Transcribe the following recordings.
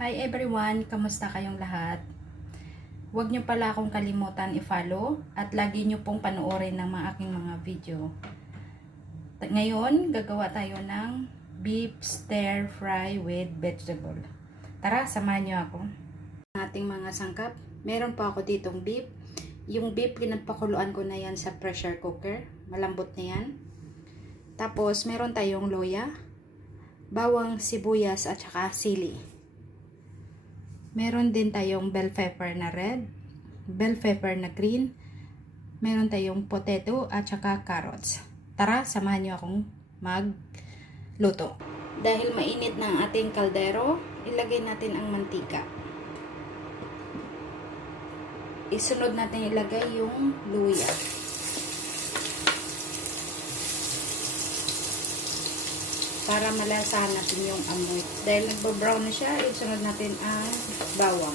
Hi everyone! Kamusta kayong lahat? Huwag niyo pala akong kalimutan i-follow at lagi niyo pong panoorin ng mga aking mga video. Ngayon, gagawa tayo ng beef stir fry with vegetable. Tara, samahan niyo ako. Ating mga sangkap, meron pa ako ditong beef. Yung beef, pinagpakuluan ko na yan sa pressure cooker. Malambot na yan. Tapos, meron tayong loya, bawang, sibuyas at saka sili. Meron din tayong bell pepper na red, bell pepper na green, meron tayong potato at saka carrots. Tara, samahan niyo akong magluto. Dahil mainit na ang ating kaldero, ilagay natin ang mantika. Isunod natin ilagay yung luya. Para malasahan natin yung amoy. Dahil nagbo-brown na siya, isunod natin ang bawang.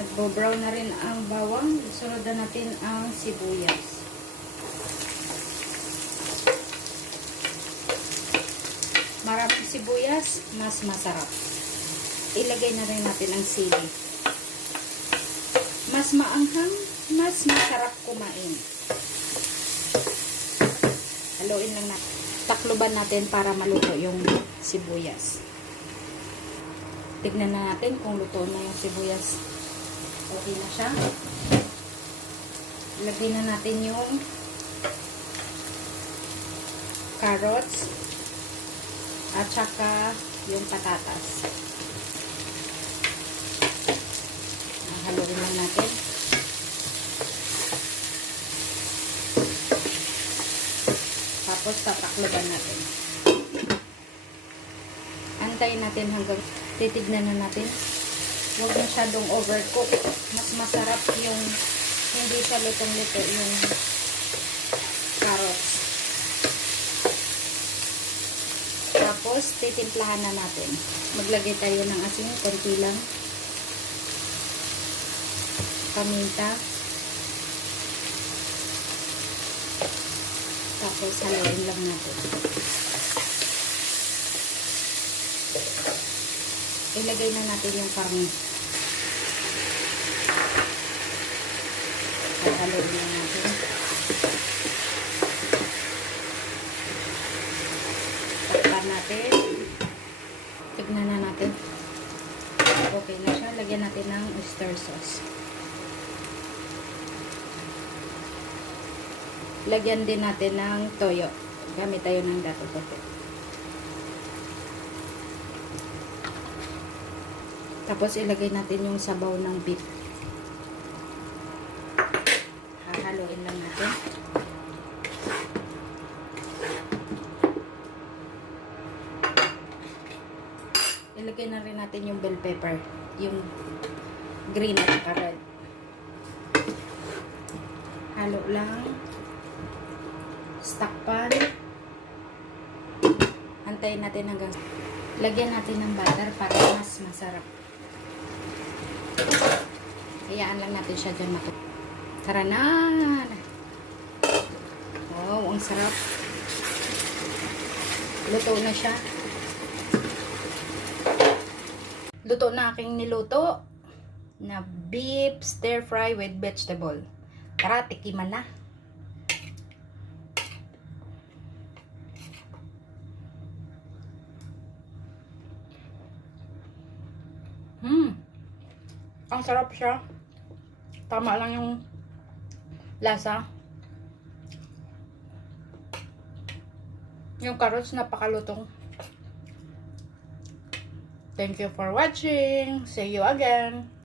Nagbo-brown na rin ang bawang, isunod na natin ang sibuyas. Maraming sibuyas, mas masarap. Ilagay na rin natin ang sili. Mas maanghang, mas masarap kumain. Haluin lang natin. Takloban natin para maluto yung sibuyas. Tignan na natin kung luto na yung sibuyas. Okay na siya. Ilagay na natin yung carrots at saka yung patatas. Haluin lang natin. Tapos tatakloban natin. Antayin natin hanggang titignan na natin. Huwag masyadong overcook. Mas masarap yung hindi siya lutong-luto yung carrots. Tapos titimplahan na natin. Maglagay tayo ng asin, konti lang. Paminta. Tapos haluin lang natin. Ilagay na natin yung karne. Haluin lang natin. Takpan natin. Tignan na natin. Okay na siya. Lagyan natin ng oyster sauce. Lagyan din natin ng toyo. Gamit tayo ng dato toyo. Tapos ilagay natin yung sabaw ng beef. Hahaluin lang natin. Ilagay na rin natin yung bell pepper. Yung green at red. Halo lang. Takpan. Antayin natin hanggang lagyan natin ng butter para mas masarap. Hayaan lang natin siya dyan matuto. Tara na! Wow, ang sarap. Luto na siya. Luto na aking niluto na beef stir fry with vegetable. Tara, tikiman na. Ang sarap siya. Tama lang yung lasa. Yung carrots napakalutong. Thank you for watching. See you again.